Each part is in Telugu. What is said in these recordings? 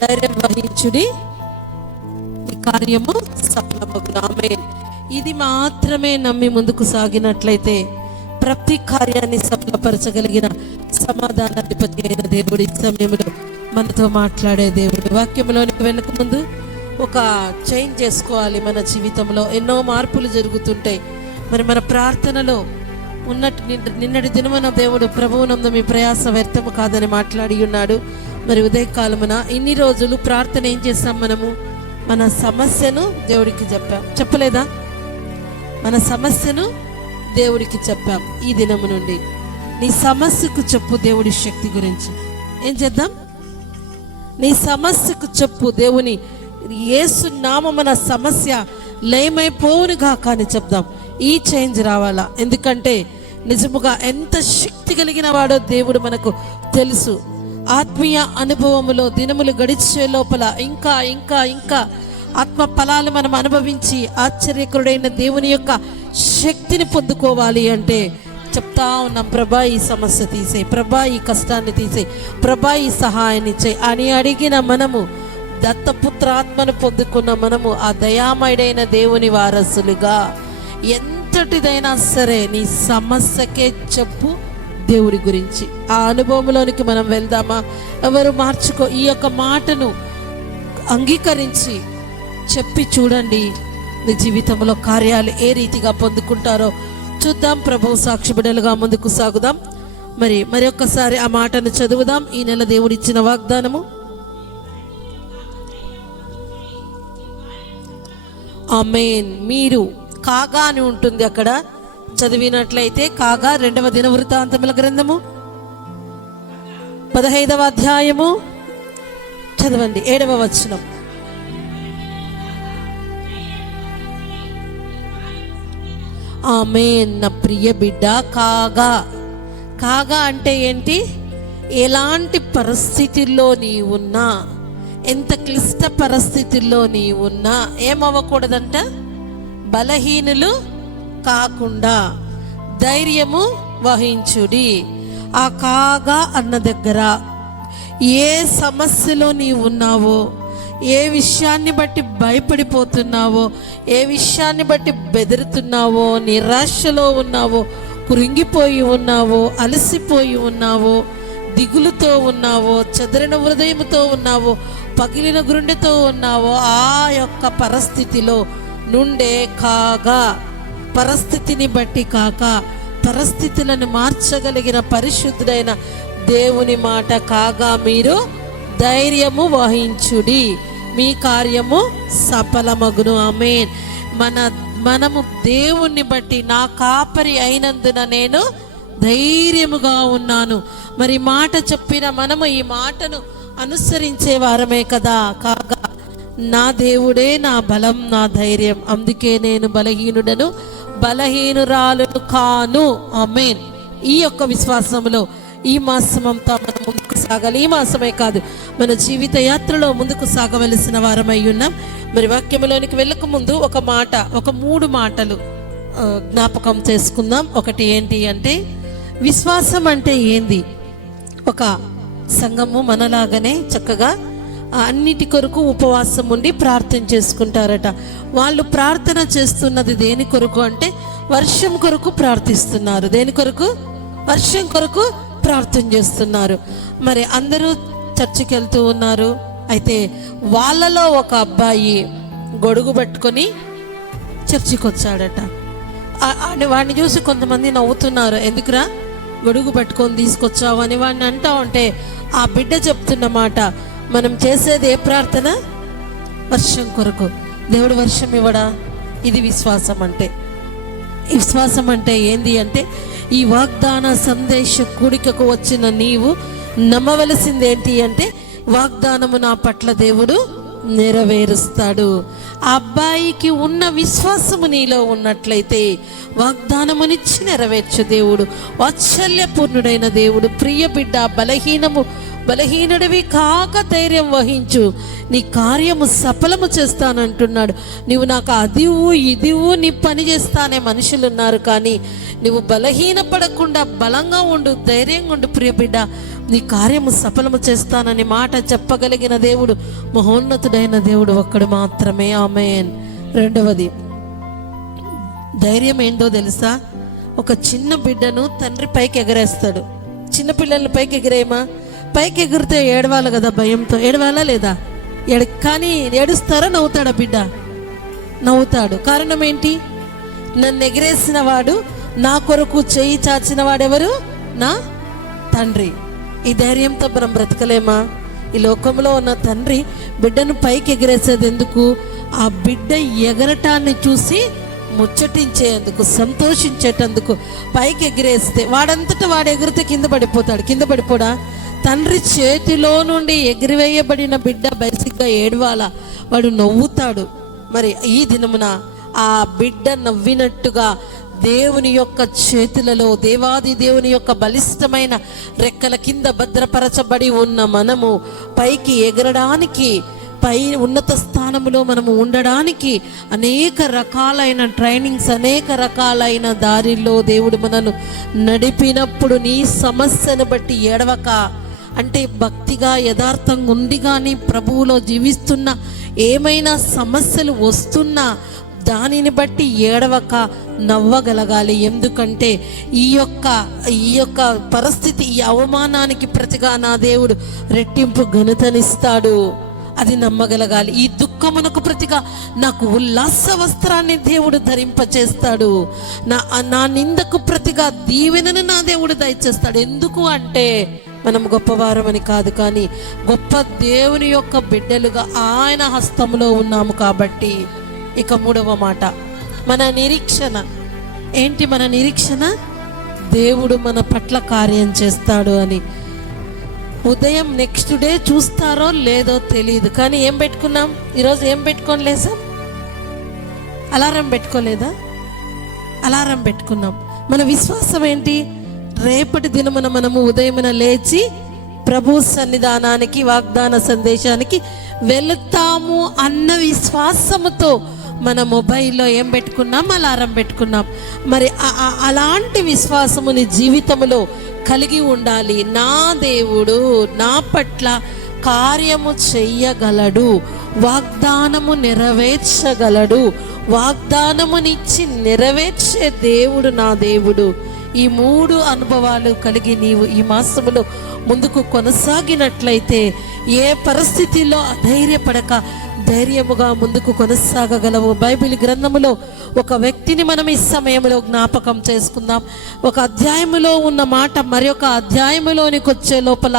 ధైర్యం వహించుడి, నీ కార్యము సఫలమగును. ఆమేన్. ఇది మాత్రమే నమ్మి ముందుకు సాగినట్లయితే ప్రతి కార్యాన్ని సఫలపరచగలిగిన సమాధానాధిపతి అయిన దేవుడు ఈ సమయంలో మనతో మాట్లాడే దేవుడు. వాక్యంలోనికి వెళ్ళక ముందు ఒక చేంజ్ చేసుకోవాలి. మన జీవితంలో ఎన్నో మార్పులు జరుగుతుంటాయి. మరి మన ప్రార్థనలో నిన్నటి దినమున దేవుడు ప్రభువునందు మీ ప్రయాస వ్యర్థము కాదని మాట్లాడి ఉన్నాడు. మరి ఉదయకాలమున ఇన్ని రోజులు ప్రార్థన ఏం చేస్తాం? మనము మన సమస్యను దేవుడికి చెప్పలేదా? మన సమస్యను దేవుడికి చెప్పాం. ఈ దినము నుండి నీ సమస్యకు చెప్పు దేవుడి శక్తి గురించి. ఏం చేద్దాం? నీ సమస్యకు చెప్పు దేవుని యేసు నామమున సమస్య లయమైపోవునుగా కానీ చెప్దాం. ఈ చేంజ్ రావాలా? ఎందుకంటే నిజముగా ఎంత శక్తి కలిగిన వాడో దేవుడు మనకు తెలుసు. ఆత్మీయ అనుభవములో దినములు గడిచే లోపల ఇంకా ఇంకా ఇంకా ఆత్మ ఫలాలు మనం అనుభవించి ఆశ్చర్యకరుడైన దేవుని యొక్క శక్తిని పొందుకోవాలి అంటే చెప్తా ఉన్నాం, ప్రభా ఈ సమస్య తీసే, ప్రభా ఈ కష్టాన్ని తీసే, ప్రభా ఈ సహాయాన్ని చేయి అని అడిగిన మనము, దత్తపుత్రాత్మను పొందుకున్న మనము ఆ దయామయుడైన దేవుని వారసులుగా ఎంతటిదైనా సరే నీ సమస్యకే చెప్పు దేవుడి గురించి. ఆ అనుభవంలోనికి మనం వెళ్దామా? ఎవరు మార్చుకో. ఈ యొక్క మాటను అంగీకరించి చెప్పి చూడండి, నీ జీవితంలో కార్యాలు ఏ రీతిగా పొందుకుంటారో చూద్దాం. ప్రభువు సాక్షి బిడ్డలుగా ముందుకు సాగుదాం. మరి ఒక్కసారి ఆ మాటను చదువుదాం. ఈ నెల దేవుడిచ్చిన వాగ్దానము. ఆమేన్. మీరు కాగా అని ఉంటుంది అక్కడ చదివినట్లయితే, కాగా 2వ దినవృత్తాంతముల గ్రంథము 15వ అధ్యాయము చదవండి, 7వ వచనం. ఆమేన్. నా ప్రియ బిడ్డ, కాగా కాగా అంటే ఏంటి? ఎలాంటి పరిస్థితుల్లో నీ ఉన్నా, ఎంత క్లిష్ట పరిస్థితుల్లో నీ ఉన్నా ఏమవ్వకూడదంట? బలహీనులు కాకుండా ధైర్యము వహించుడి. ఆ కాగా అన్న దగ్గర ఏ సమస్యలో నీ ఉన్నావో, ఏ విషయాన్ని బట్టి భయపడిపోతున్నావో, ఏ విషయాన్ని బట్టి బెదురుతున్నావో, నిరాశలో ఉన్నావో, కృంగిపోయి ఉన్నావో, అలసిపోయి ఉన్నావో, దిగులుతో ఉన్నావో, చెదరిన హృదయంతో ఉన్నావో, పగిలిన గుండెతో ఉన్నావో, ఆ యొక్క పరిస్థితిలో నుండే కాగా, పరిస్థితిని బట్టి కాక పరిస్థితులను మార్చగలిగిన పరిశుద్ధుడైన దేవుని మాట కాగా మీరు ధైర్యము వహించుడి, మీ కార్యము సఫలమగును. ఆమేన్. మనము దేవుణ్ణి బట్టి నా కాపరి అయినందున నేను ధైర్యముగా ఉన్నాను. మరి మాట చెప్పిన మనము ఈ మాటను అనుసరించే వారమే కదా. కాగా నా దేవుడే నా బలం, నా ధైర్యం, అందుకే నేను బలహీనుడను, బలహీనురాలను కాను. ఆమేన్. ఈ యొక్క విశ్వాసంలో ఈ మాసమంతా మనం ముందుకు సాగాలి. ఈ మాసమే కాదు, మన జీవిత యాత్రలో ముందుకు సాగవలసిన వారమై ఉన్నాం. మరి వాక్యంలోనికి వెళ్ళక ముందు ఒక 3 మాటలు జ్ఞాపకం చేసుకుందాం. ఒకటి ఏంటి అంటే, విశ్వాసం అంటే ఏంది? ఒక సంఘము మనలాగానే చక్కగా అన్నిటి కొరకు ఉపవాసం ఉండి ప్రార్థన చేసుకుంటారట. వాళ్ళు ప్రార్థన చేస్తున్నది దేని కొరకు అంటే వర్షం కొరకు ప్రార్థిస్తున్నారు. దేని కొరకు? వర్షం కొరకు ప్రార్థన చేస్తున్నారు. మరి అందరూ చర్చికి వెళ్తూ ఉన్నారు. అయితే వాళ్ళలో ఒక అబ్బాయి గొడుగు పట్టుకొని చర్చికి వచ్చాడట. వాడిని చూసి కొంతమంది నవ్వుతున్నారు. ఎందుకురా గొడుగు పట్టుకొని తీసుకొచ్చావు అని వాడిని అంటా ఉంటే ఆ బిడ్డ చెప్తున్న మాట, మనం చేసేది ఏ ప్రార్థన? వర్షం కొరకు. దేవుడు వర్షం ఇవ్వడా? ఇది విశ్వాసం అంటే. విశ్వాసం అంటే ఏంది అంటే, ఈ వాగ్దాన సందేశ కూడికకు వచ్చిన నీవు నమ్మవలసింది ఏంటి అంటే, వాగ్దానము నా పట్ల దేవుడు నెరవేరుస్తాడు. ఆ అబ్బాయికి ఉన్న విశ్వాసము నీలో ఉన్నట్లయితే వాగ్దానమునిచ్చి నెరవేర్చు దేవుడు. వాత్సల్యపూర్ణుడైన దేవుడు. ప్రియ బిడ్డ, బలహీనుడివి కాక ధైర్యం వహించు, నీ కార్యము సఫలము చేస్తానంటున్నాడు. నీవు నాకు అదివు ఇదివు నీ పని చేస్తానే మనుషులు ఉన్నారు, కానీ నువ్వు బలహీనపడకుండా బలంగా ఉండు, ధైర్యంగా ఉండు ప్రియ బిడ్డ, నీ కార్యము సఫలము చేస్తానని మాట చెప్పగలిగిన దేవుడు, మహోన్నతుడైన దేవుడు ఒక్కడు మాత్రమే. ఆమేన్. రెండవది ధైర్యం ఏందో తెలుసా? ఒక చిన్న బిడ్డను తండ్రి పైకి ఎగరేస్తాడు. చిన్న పిల్లల్ని పైకి ఎగిరేయమా? పైకి ఎగిరితే ఏడవాలి కదా, భయంతో ఏడవాలా లేదా? కానీ ఏడుస్తారా, నవ్వుతాడా బిడ్డ? నవ్వుతాడు. కారణం ఏంటి? నన్ను ఎగిరేసిన వాడు, నా కొరకు చేయి చాచిన వాడెవరు? నా తండ్రి. ఈ ధైర్యంతో మనం బ్రతకలేమా? ఈ లోకంలో ఉన్న తండ్రి బిడ్డను పైకి ఎగిరేసేది ఎందుకు? ఆ బిడ్డ ఎగరటాన్ని చూసి ముచ్చటించేందుకు, సంతోషించేటందుకు పైకి ఎగిరేస్తే. వాడంతటా వాడు ఎగిరితే కింద పడిపోతాడు. కింద పడిపోడా? తండ్రి చేతిలో నుండి ఎగిరివేయబడిన బిడ్డ బేసిక్గా ఏడవాలా, వాడు నవ్వుతాడు. మరి ఈ దినమున ఆ బిడ్డ నవ్వినట్టుగా దేవుని యొక్క చేతులలో, దేవాది దేవుని యొక్క బలిష్టమైన రెక్కల కింద భద్రపరచబడి ఉన్న మనము పైకి ఎగరడానికి, పై ఉన్నత స్థానంలో మనము ఉండడానికి అనేక రకాలైన ట్రైనింగ్స్, అనేక రకాలైన దారిలో దేవుడు మనను నడిపినప్పుడు నీ సమస్యను బట్టి ఏడవక, అంటే భక్తిగా యథార్థంగా ఉండి కానీ ప్రభువులో జీవిస్తున్న ఏమైనా సమస్యలు వస్తున్నా దానిని బట్టి ఏడవక నవ్వగలగాలి. ఎందుకంటే ఈ యొక్క పరిస్థితి, ఈ అవమానానికి ప్రతిగా నా దేవుడు రెట్టింపు ఘనతనిస్తాడు. అది నమ్మగలగాలి. ఈ దుఃఖమునకు ప్రతిగా నాకు ఉల్లాస వస్త్రాన్ని దేవుడు ధరింపచేస్తాడు. నా నిందకు ప్రతిగా దీవెనను నా దేవుడు దయచేస్తాడు. ఎందుకు అంటే మనం గొప్పవారమని కాదు, కానీ గొప్ప దేవుని యొక్క బిడ్డలుగా ఆయన హస్తంలో ఉన్నాము కాబట్టి. ఇక మూడవ మాట, మన నిరీక్షణ ఏంటి? మన నిరీక్షణ దేవుడు మన పట్ల కార్యం చేస్తాడు అని. ఉదయం నెక్స్ట్ డే చూస్తారో లేదో తెలియదు, కానీ ఏం పెట్టుకున్నాం ఈరోజు? ఏం పెట్టుకొని లేసాం? అలారం పెట్టుకోలేదా? అలారం పెట్టుకున్నాం. మన విశ్వాసం ఏంటి? రేపటి దినమున మనము ఉదయమున లేచి ప్రభు సన్నిధానానికి, వాగ్దాన సందేశానికి వెళుతాము అన్న విశ్వాసముతో మన మొబైల్లో ఏం పెట్టుకున్నాం? అలారం పెట్టుకున్నాం. మరి అలాంటి విశ్వాసముని జీవితంలో కలిగి ఉండాలి. నా దేవుడు నా పట్ల కార్యము చెయ్యగలడు, వాగ్దానము నెరవేర్చగలడు, వాగ్దానమునిచ్చి నెరవేర్చే దేవుడు నా దేవుడు. ఈ మూడు అనుభవాలు కలిగి నీవు ఈ మాసములో ముందుకు కొనసాగినట్లయితే ఏ పరిస్థితిలో అధైర్యపడక ధైర్యముగా ముందుకు కొనసాగగలవు. బైబిల్ గ్రంథములో ఒక వ్యక్తిని మనం ఈ సమయంలో జ్ఞాపకం చేసుకుందాం. ఒక అధ్యాయములో ఉన్న మాట మరొక అధ్యాయములోనికి వచ్చే లోపల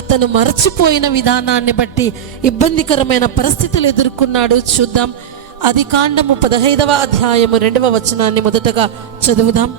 అతను మరచిపోయిన విధానాన్ని బట్టి ఇబ్బందికరమైన పరిస్థితులు ఎదుర్కొన్నాడు. చూద్దాం. ఆదికాండము 15వ అధ్యాయము 2వ వచనాన్ని మొదటగా చదువుదాం.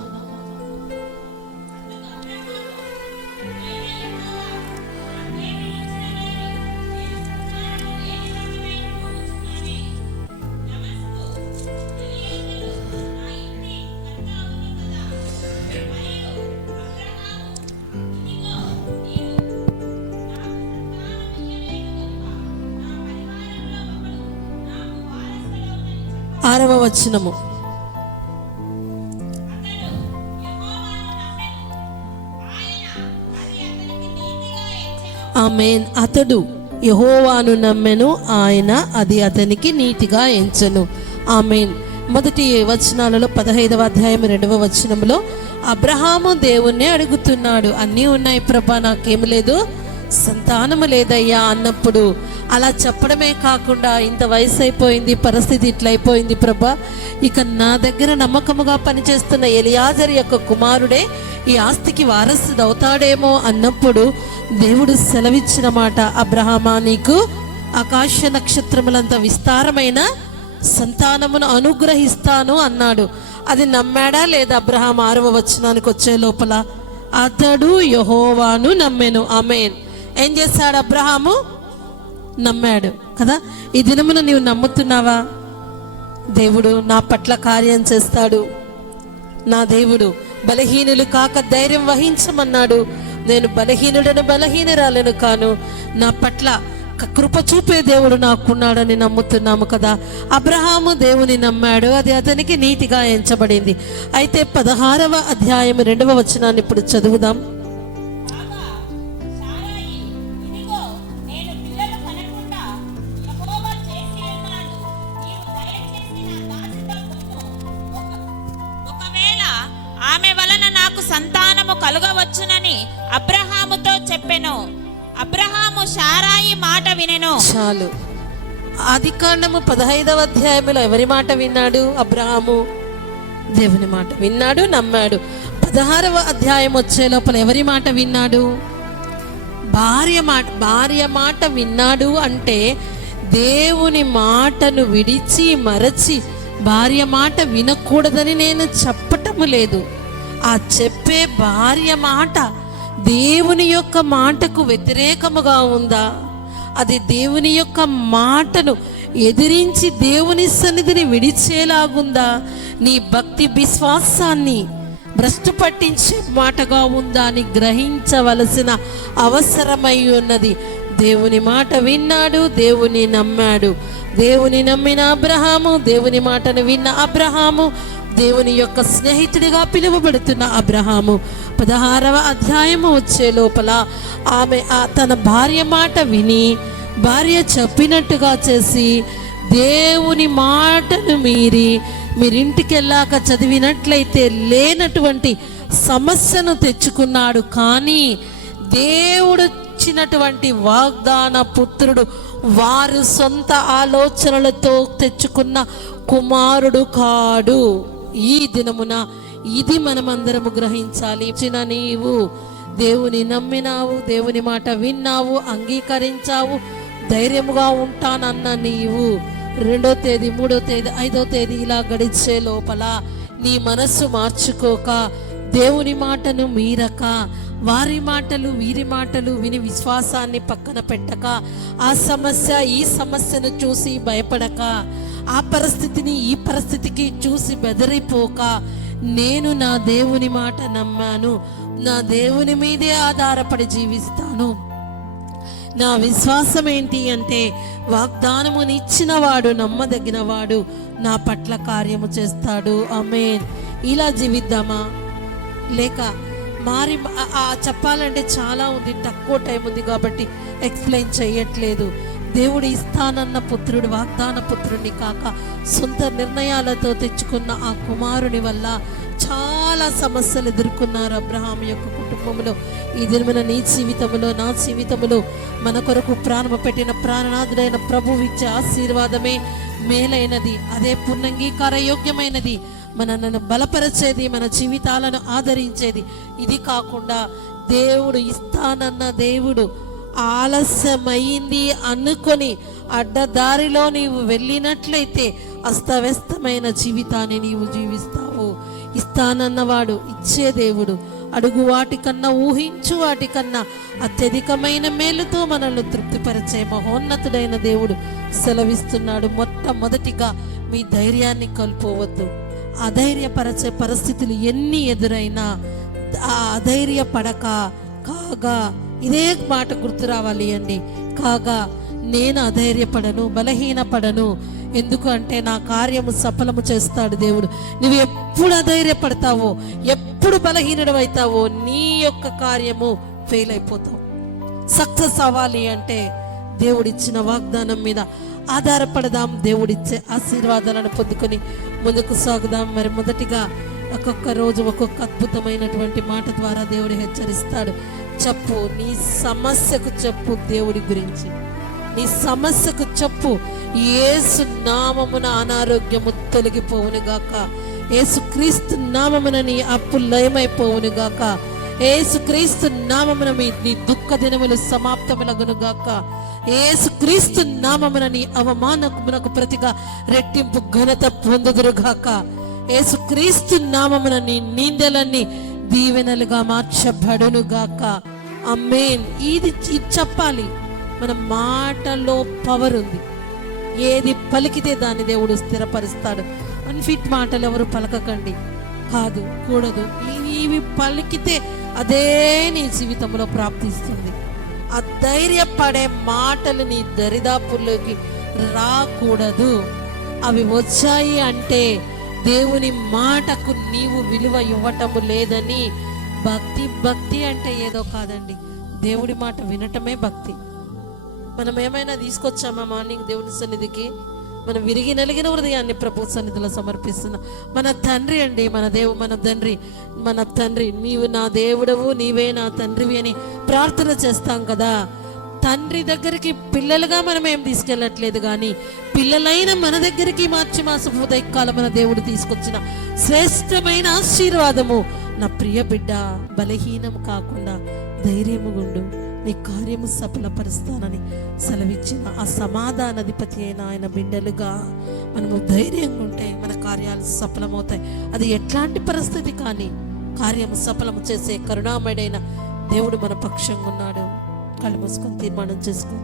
ఆరవ వచనము. ఆమేన్. అతడు యెహోవాను నమ్మెను, ఆయన అది అతనికి నీతిగా ఎంచెను. ఆమేన్. మొదటి వచనాలలో 15వ అధ్యాయం 2వ వచనంలో అబ్రహాము దేవుణ్ణి అడుగుతున్నాడు, అన్నీ ఉన్నాయి ప్రభా, నాకేమి లేదు, సంతానము లేదయ్యా అన్నప్పుడు అలా చెప్పడమే కాకుండా, ఇంత వయసు అయిపోయింది, పరిస్థితి ఇట్లయిపోయింది ప్రభా, ఇక నా దగ్గర నమ్మకముగా పనిచేస్తున్న ఎలియాజరు యొక్క కుమారుడే ఈ ఆస్తికి వారసుడు అవుతాడేమో అన్నప్పుడు దేవుడు సెలవిచ్చిన మాట, అబ్రహామా నీకు ఆకాశ నక్షత్రములంత విస్తారమైన సంతానమును అనుగ్రహిస్తాను అన్నాడు. అది నమ్మాడా లేదా? అబ్రహాం 6వ వచనానికి వచ్చే లోపల అతడు యెహోవాను నమ్మెను. ఆమేన్. ఏం చేశాడు అబ్రహాము? నమ్మాడు కదా. ఈ దినమున నీవు నమ్ముతున్నావా? దేవుడు నా పట్ల కార్యం చేస్తాడు. నా దేవుడు బలహీనులు కాక ధైర్యం వహించమన్నాడు. నేను బలహీనుడను, బలహీనురాలను కాను. నా పట్ల కృప చూపే దేవుడు నాకున్నాడని నమ్ముతున్నాము కదా. అబ్రహాము దేవుని నమ్మాడు, అది అతనికి నీతిగా ఎంచబడింది. అయితే 16వ అధ్యాయం 2వ వచనాన్ని ఇప్పుడు చదువుదాం. ఆమె వలన నాకు సంతానము కలుగవచ్చునని అబ్రహాముతో చెప్పెను. అబ్రహాము శారాయి మాట వినెను. చాలు. ఆదికాండము 15వ అధ్యాయంలో ఎవరి మాట విన్నాడు? అబ్రహాము దేవుని మాట విన్నాడు, నమ్మాడు. 16వ అధ్యాయం వచ్చే లోపల ఎవరి మాట విన్నాడు? భార్య మాట విన్నాడు. అంటే దేవుని మాటను విడిచి మరచి భార్య మాట వినకూడదని నేను చెప్పటము లేదు. ఆ చెప్పే భార్య మాట దేవుని యొక్క మాటకు వ్యతిరేకముగా ఉందా? అది దేవుని యొక్క మాటను ఎదిరించి దేవుని సన్నిధిని విడిచేలాగుందా? నీ భక్తి విశ్వాసాన్ని భ్రష్టు పట్టించే మాటగా ఉందా అని గ్రహించవలసిన అవసరమై ఉన్నది. దేవుని మాట విన్నాడు, దేవుని నమ్మాడు. దేవుని నమ్మిన అబ్రహాము, దేవుని మాటను విన్న అబ్రహాము, దేవుని యొక్క స్నేహితుడిగా పిలువబడుతున్న అబ్రహాము 16వ అధ్యాయము వచ్చే లోపల ఆమె తన భార్య మాట విని భార్య చెప్పినట్టుగా చేసి దేవుని మాటను మీరి, మీరింటికి వెళ్ళాక చదివినట్లయితే లేనటువంటి సమస్యను తెచ్చుకున్నాడు. కానీ దేవుడు ఇచ్చినటువంటి వాగ్దాన పుత్రుడు వారు సొంత ఆలోచనలతో తెచ్చుకున్న కుమారుడు కాడు. ఈ దినమున ఇది మనమందరము గ్రహించాలి. నీవు దేవుని నమ్మినావు, దేవుని మాట విన్నావు, అంగీకరించావు, ధైర్యముగా ఉంటానన్న నీవు 2వ తేదీ, 3వ తేదీ, 5వ తేదీ ఇలా గడిచే లోపల నీ మనస్సు మార్చుకోక, దేవుని మాటను మీరక, వారి మాటలు వీరి మాటలు విని విశ్వాసాన్ని పక్కన పెట్టక, ఆ సమస్య ఈ సమస్యను చూసి భయపడక, ఆ పరిస్థితిని ఈ పరిస్థితికి చూసి బెదిరిపోక, నేను నా దేవుని మాట నమ్మాను, నా దేవుని మీదే ఆధారపడి జీవిస్తాను. నా విశ్వాసం ఏంటి అంటే వాగ్దానమునిచ్చిన వాడు నమ్మదగిన వాడు, నా పట్ల కార్యము చేస్తాడు. ఆమేన్. ఇలా జీవిద్దామా? లేక చెప్పాలంటే చాలా ఉంది, తక్కువ టైం ఉంది కాబట్టి ఎక్స్ప్లెయిన్ చేయట్లేదు. దేవుడు ఇస్తానన్న పుత్రుడు వాగ్దాన పుత్రుడిని కాక సొంత నిర్ణయాలతో తెచ్చుకున్న ఆ కుమారుని వల్ల చాలా సమస్యలు ఎదుర్కొన్నారు అబ్రహాం యొక్క కుటుంబంలో. ఈ దినమున నీ జీవితంలో, నా జీవితంలో మన కొరకు ప్రాణము పెట్టిన ప్రాణనాథుడైన ప్రభువు ఇచ్చే ఆశీర్వాదమే మేలైనది, అదే పుణ్యంగీకార యోగ్యమైనది, మనల్ని బలపరిచేది, మన జీవితాలను ఆదరించేది. ఇది కాకుండా దేవుడు ఇస్తానన్న దేవుడు ఆలస్యమైంది అనుకొని అడ్డదారిలో నీవు వెళ్ళినట్లయితే అస్తవ్యస్తమైన జీవితాన్ని నీవు జీవిస్తావు. ఇస్తానన్నవాడు ఇచ్చే దేవుడు, అడుగు వాటికన్నా ఊహించు వాటికన్నా అత్యధికమైన మేలుతో మనల్ని తృప్తిపరిచే మహోన్నతుడైన దేవుడు సెలవిస్తున్నాడు. మొట్టమొదటిగా మీ ధైర్యాన్ని కోల్పోవద్దు. అధైర్యపరచే పరిస్థితులు ఎన్ని ఎదురైనా ఆ అధైర్యపడక, కాగా ఇదే మాట గుర్తు రావాలి అండి, కాగా నేను అధైర్యపడను, బలహీనపడను. ఎందుకు అంటే నా కార్యము సఫలము చేస్తాడు దేవుడు. నువ్వు ఎప్పుడు అధైర్యపడతావో, ఎప్పుడు బలహీనుడు అవుతావో, నీ యొక్క కార్యము ఫెయిల్ అయిపోతావు. సక్సెస్ అవ్వాలి అంటే దేవుడిచ్చిన వాగ్దానం మీద ఆధారపడదాం, దేవుడిచ్చే ఆశీర్వాదాలను పొందుకొని ముందుకు సాగుదాం. మరి మొదటిగా ఒక్కొక్క రోజు ఒక్కొక్క అద్భుతమైనటువంటి మాట ద్వారా దేవుడు హెచ్చరిస్తాడు. చెప్పు, నీ సమస్యకు చెప్పు దేవుడి గురించి, నీ సమస్యకు చెప్పు. యేసు నామమున అనారోగ్యము తొలగిపోవును గాక, యేసు క్రీస్తు నామమున నీ అప్పు లయమైపోవును గాక, యేసు క్రీస్తు నామమున నీ దుఃఖ దినములు సమాప్తములగును గాక, యేసు క్రీస్తు నామమున నీ అవమానమునకు ప్రతిగా రెట్టింపు ఘనత పొందుదురు గాక, యేసు క్రీస్తు నామమున నీ నిందలన్నీ దీవెనలుగా మార్చబడును గాక. ఆమేన్. ఇది చెప్పాలి. మన మాటలో పవర్ ఉంది. ఏది పలికితే దాన్ని దేవుడు స్థిరపరుస్తాడు. అన్ఫిట్ మాటలు ఎవరు పలకకండి, కాదు, కూడదు. ఇవి పలికితే అదే నీ జీవితంలో ప్రాప్తిస్తుంది. అధైర్యపడే మాటలు నీ దరిదాపుల్లోకి రాకూడదు. అవి వచ్చాయి అంటే దేవుని మాటకు నీవు విలువ ఇవ్వటము లేదని. భక్తి అంటే ఏదో కాదండి, దేవుడి మాట వినటమే భక్తి. మనం ఏమైనా తీసుకొచ్చామా మార్నింగ్ దేవుని సన్నిధికి? మనం విరిగి నలిగిన హృదయాన్ని ప్రభు సన్నిధిలో సమర్పిస్తున్నా. మన తండ్రి అండి, మన తండ్రి నీవు నా దేవుడవు, నీవే నా తండ్రివి అని ప్రార్థన చేస్తాం కదా. తండ్రి దగ్గరికి పిల్లలుగా మనం ఏం తీసుకెళ్ళట్లేదు, కానీ పిల్లలైన మన దగ్గరికి మార్చి మాసపు ఉదయకాలం మన దేవుడు తీసుకొచ్చిన శ్రేష్టమైన ఆశీర్వాదము. నా ప్రియ బిడ్డ, బలహీనం కాకుండా ధైర్యము గుండు, నీ కార్యము సఫలపరుస్తానని సెలవిచ్చిన ఆ సమాధానాధిపతి అయిన ఆయన బిడ్డలుగా మనము ధైర్యంగా ఉంటే మన కార్యాలు సఫలమవుతాయి. అది ఎట్లాంటి పరిస్థితి కానీ కార్యము సఫలము చేసే కరుణామయుడైన దేవుడు మన పక్షంగా ఉన్నాడు. కళ్ళు మూసుకొని తీర్మానం చేసుకో.